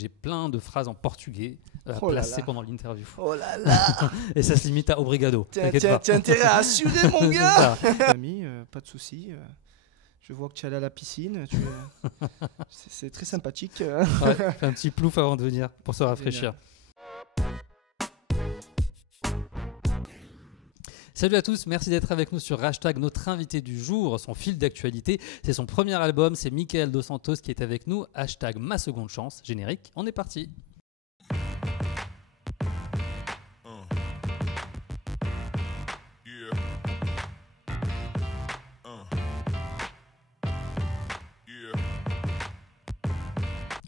J'ai plein de phrases en portugais placées pendant l'interview. Oh là là. Et ça se limite à obrigado. T'as intérêt à assurer, mon gars. Ami, pas de soucis. Je vois que tu es allé à la piscine. C'est très sympathique. Ouais, fais un petit plouf avant de venir pour se rafraîchir. Salut à tous, merci d'être avec nous sur Hashtag. Notre invité du jour, son fil d'actualité, c'est son premier album, c'est Michael Dos Santos qui est avec nous. Hashtag ma seconde chance, générique, on est parti.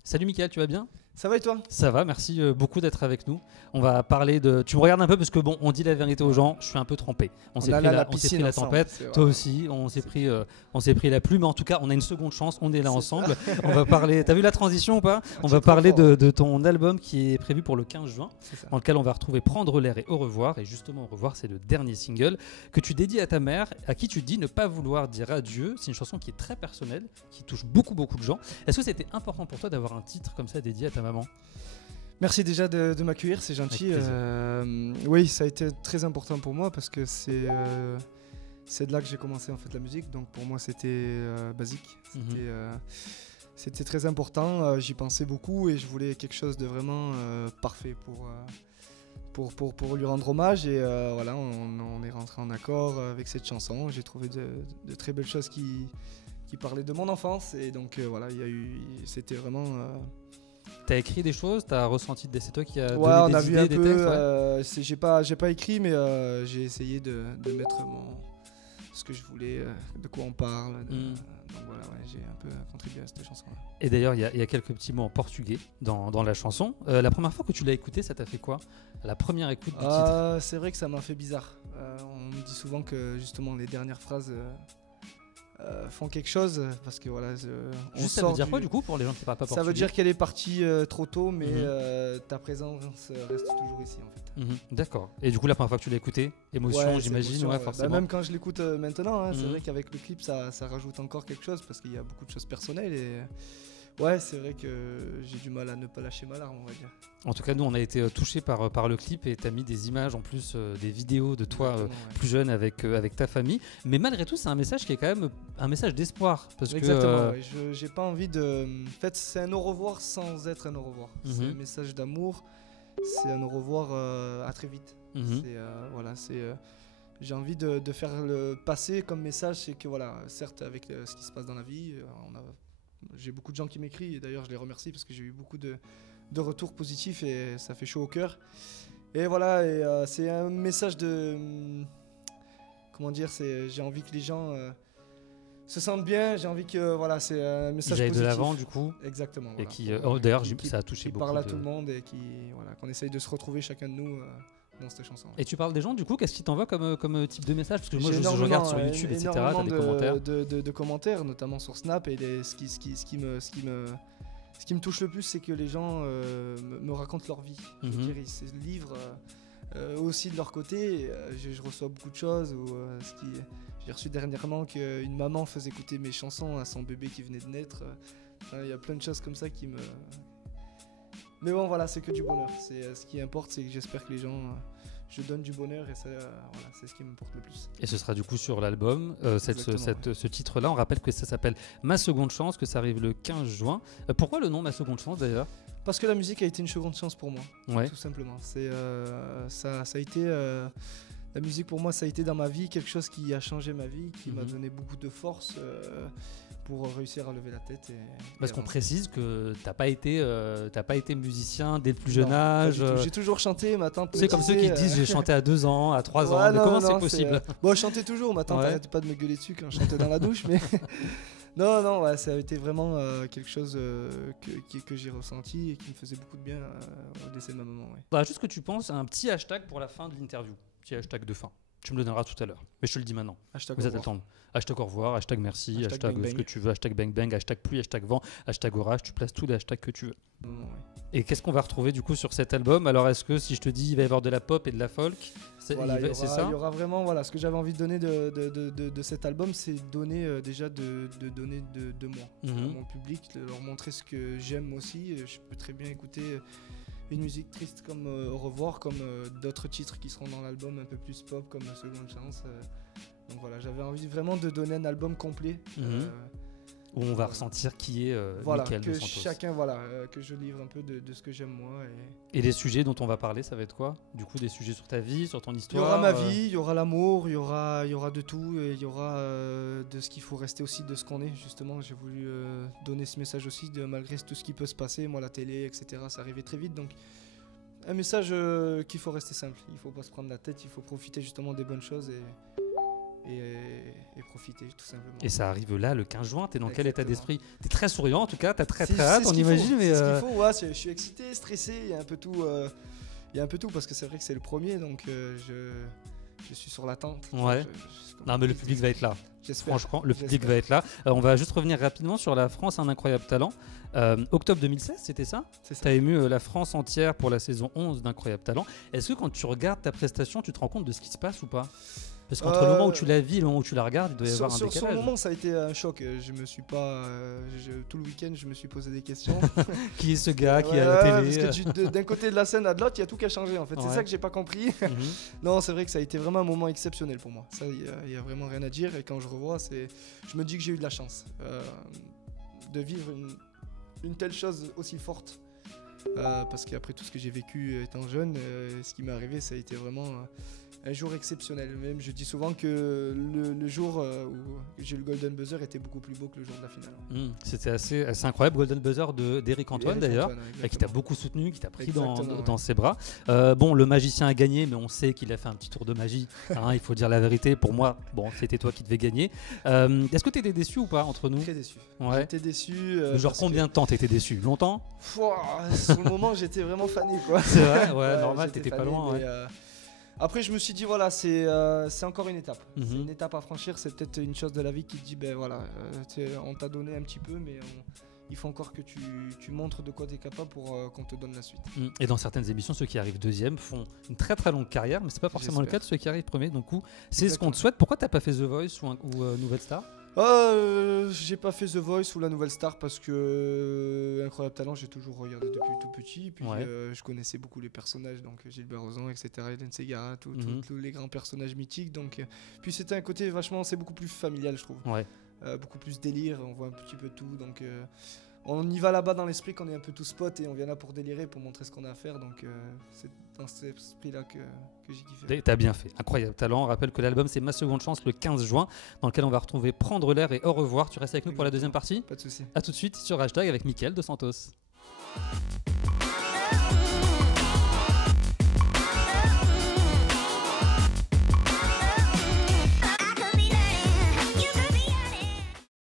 Salut Michael, tu vas bien ? Ça va et toi ? Ça va, merci beaucoup d'être avec nous. On va parler de... Tu me regardes un peu parce que bon, on dit la vérité aux gens, je suis un peu trempé. On s'est pris la tempête, toi aussi, on s'est pris la pluie, mais en tout cas, on a une seconde chance, on est là ensemble. On va parler... T'as vu la transition ou pas ? On va parler de ton album qui est prévu pour le 15 juin, dans lequel on va retrouver Prendre l'air et Au revoir. Et justement, Au revoir, c'est le dernier single que tu dédies à ta mère, à qui tu dis ne pas vouloir dire adieu. C'est une chanson qui est très personnelle, qui touche beaucoup de gens. Est-ce que c'était important pour toi d'avoir un titre comme ça dédié à ta maman ? Merci déjà de m'accueillir, c'est gentil. Oui, ça a été très important pour moi parce que c'est de là que j'ai commencé en fait la musique. Donc pour moi c'était basique, c'était très important. J'y pensais beaucoup et je voulais quelque chose de vraiment parfait pour lui rendre hommage. Et voilà, on est rentré en accord avec cette chanson. J'ai trouvé de très belles choses qui parlaient de mon enfance et donc voilà, c'était vraiment. T'as écrit des choses, t'as ressenti c'est toi qui as donné on des a idées, vu un des peu, textes, j'ai pas écrit, mais j'ai essayé de mettre ce que je voulais, de quoi on parle. Donc voilà, j'ai un peu contribué à cette chanson. Et d'ailleurs, il y a quelques petits mots en portugais dans la chanson. La première fois que tu l'as écouté, ça t'a fait quoi ? La première écoute du titre ? C'est vrai que ça m'a fait bizarre. On me dit souvent que justement les dernières phrases font quelque chose parce que voilà. Juste ça veut dire quoi du coup pour les gens qui parlent pas portugais ? Ça veut dire qu'elle est partie trop tôt, mais ta présence reste toujours ici en fait. D'accord. Et du coup la première fois que tu l'as écouté, émotion j'imagine, forcément. Même quand je l'écoute maintenant, c'est vrai qu'avec le clip ça rajoute encore quelque chose parce qu'il y a beaucoup de choses personnelles et c'est vrai que j'ai du mal à ne pas lâcher ma larme, on va dire. En tout cas, nous, on a été touchés par le clip et tu as mis des images, en plus des vidéos de toi plus jeune avec ta famille. Mais malgré tout, c'est un message qui est quand même un message d'espoir. Exactement, j'ai pas envie de... En fait, c'est un au revoir sans être un au revoir. C'est un message d'amour, c'est un au revoir à très vite. J'ai envie de faire le passé comme message, c'est que voilà, certes, avec ce qui se passe dans la vie, j'ai beaucoup de gens qui m'écrivent et d'ailleurs je les remercie parce que j'ai eu beaucoup de retours positifs et ça fait chaud au cœur. Et voilà, c'est un message de... Comment dire, j'ai envie que les gens se sentent bien, j'ai envie que voilà, c'est un message positif. De l'avant du coup. Exactement. Et voilà. d'ailleurs, ça a touché beaucoup. Qui parle à tout le monde et qu'on essaye de se retrouver chacun de nous dans cette chanson. Et tu parles des gens du coup, qu'est-ce qui t'envoie comme type de message ? Parce que moi je regarde sur YouTube, etc. T'as des commentaires. De commentaires, notamment sur Snap et ce qui me touche le plus, c'est que les gens me racontent leur vie. Je veux dire, ils se livrent aussi de leur côté. Je reçois beaucoup de choses. J'ai reçu dernièrement qu'une maman faisait écouter mes chansons à son bébé qui venait de naître. Il y a plein de choses comme ça qui me... Mais bon, voilà, c'est que du bonheur. Ce qui importe, c'est que j'espère que les gens... je donne du bonheur et c'est ce qui m'importe le plus. Et ce sera du coup sur l'album, ce titre-là. On rappelle que ça s'appelle Ma seconde chance, que ça arrive le 15 juin. Pourquoi le nom Ma seconde chance d'ailleurs ? Parce que la musique a été une seconde chance pour moi, tout simplement. Ça a été... la musique pour moi, ça a été dans ma vie quelque chose qui a changé ma vie, qui m'a donné beaucoup de force pour réussir à lever la tête. Parce qu'on précise que t'as pas été musicien dès le plus jeune âge. J'ai toujours chanté, ma tante. C'est comme ceux qui disent j'ai chanté à 2 ans, à 3 ans. Mais comment c'est possible ? Bon, je chantais toujours, ma tante n'arrêtait pas de me gueuler dessus quand je chantais dans la douche, mais non, ça a été vraiment quelque chose que j'ai ressenti et qui me faisait beaucoup de bien au décès de ma maman. Juste que tu penses à un petit hashtag pour la fin de l'interview, petit hashtag de fin. Tu me le donneras tout à l'heure. Mais je te le dis maintenant. Hashtag vous êtes attendre. Hashtag au revoir, hashtag merci, hashtag bang ce que tu veux, hashtag bang bang, hashtag pluie, hashtag vent, hashtag orage. Tu places tous les hashtags que tu veux. Ouais. Et qu'est-ce qu'on va retrouver du coup sur cet album? Alors est-ce que si je te dis il va y avoir de la pop et de la folk, c'est ça? Il y aura vraiment, ce que j'avais envie de donner de cet album, c'est donner déjà de donner de moi à mon public, de leur montrer ce que j'aime aussi. Je peux très bien écouter une musique triste comme Au revoir, comme d'autres titres qui seront dans l'album un peu plus pop comme Seconde Chance. Donc voilà, j'avais envie vraiment de donner un album complet. Où on va ressentir qui est Mickaël Dos Santos. Chacun, que je livre un peu de ce que j'aime moi. Et les sujets dont on va parler, ça va être quoi? Du coup, des sujets sur ta vie, sur ton histoire? Il y aura ma vie, il y aura l'amour, il y aura de tout. Et il y aura de ce qu'il faut rester aussi de ce qu'on est. Justement, j'ai voulu donner ce message aussi, malgré tout ce qui peut se passer. Moi, la télé, etc., ça arrivait très vite. Donc, un message qu'il faut rester simple. Il ne faut pas se prendre la tête, il faut profiter justement des bonnes choses et profiter tout simplement. Et ça arrive là le 15 juin, t'es dans quel état d'esprit? T'es très souriant en tout cas, t'as très hâte, on imagine. C'est ce qu'il faut, ouais, je suis excité, stressé, il y a un peu tout, parce que c'est vrai que c'est le premier, donc je suis sur l'attente. Ouais. Non mais le public va être là. J'espère. Franchement, le public va être là. On va juste revenir rapidement sur La France, un incroyable talent. Octobre 2016, c'était ça? C'est ça. Tu as ému la France entière pour la saison 11 d'Incroyable Talent. Est-ce que quand tu regardes ta prestation, tu te rends compte de ce qui se passe ou pas? Parce qu'entre le moment où tu la vis et le moment où tu la regardes, il doit y avoir un décalage. Sur le moment, ça a été un choc. Je me suis pas, tout le week-end, je me suis posé des questions. Qui est ce gars qui est à la télé? Parce que d'un côté de la scène à de l'autre, il y a tout qui a changé en fait. C'est ça que j'ai pas compris. Non, c'est vrai que ça a été vraiment un moment exceptionnel pour moi. Ça, il y a vraiment rien à dire. Et quand je revois, je me dis que j'ai eu de la chance de vivre une telle chose aussi forte. Parce qu'après tout ce que j'ai vécu étant jeune, ce qui m'est arrivé, ça a été vraiment un jour exceptionnel. Même je dis souvent que le jour où j'ai eu le Golden Buzzer était beaucoup plus beau que le jour de la finale. C'était assez incroyable. Golden Buzzer d'Éric Antoine d'ailleurs, qui t'a beaucoup soutenu, qui t'a pris dans ses bras. Bon, le magicien a gagné, mais on sait qu'il a fait un petit tour de magie. Il faut dire la vérité. Pour moi, bon, c'était toi qui devais gagner. Est-ce que tu étais déçu ou pas entre nous? Très déçu. Ouais. J'étais déçu. Genre combien de temps t'étais déçu? Longtemps? Sur le moment, j'étais vraiment fané, quoi. C'est vrai, ouais, normal, t'étais pas loin. Ouais. Après, je me suis dit, voilà, c'est encore une étape. C'est une étape à franchir. C'est peut-être une chose de la vie qui te dit, ben voilà, on t'a donné un petit peu, mais il faut encore que tu montres de quoi tu es capable pour qu'on te donne la suite. Et dans certaines émissions, ceux qui arrivent deuxième font une très très longue carrière, mais c'est pas forcément le cas de ceux qui arrivent premier. Donc, c'est ce qu'on te souhaite. Pourquoi t'as pas fait The Voice ou Nouvelle Star? J'ai pas fait The Voice ou la Nouvelle Star parce que Incroyable Talent, j'ai toujours regardé depuis tout petit. Puis je connaissais beaucoup les personnages, donc Gilbert Rozon, etc., Hélène Ségara, tous les grands personnages mythiques. Donc, puis c'était un côté vachement, c'est beaucoup plus familial, je trouve. Beaucoup plus délire, on voit un petit peu tout. Donc on y va là-bas dans l'esprit qu'on est un peu tous potes et on vient là pour délirer, pour montrer ce qu'on a à faire. Donc c'est dans cet esprit-là que j'ai kiffé. T'as bien fait. Incroyable Talent. On rappelle que l'album c'est Ma Seconde Chance le 15 juin, dans lequel on va retrouver Prendre l'air et Au revoir. Tu restes avec nous pour la deuxième partie? Pas de souci. A tout de suite sur Hashtag avec Mickaël Dos Santos.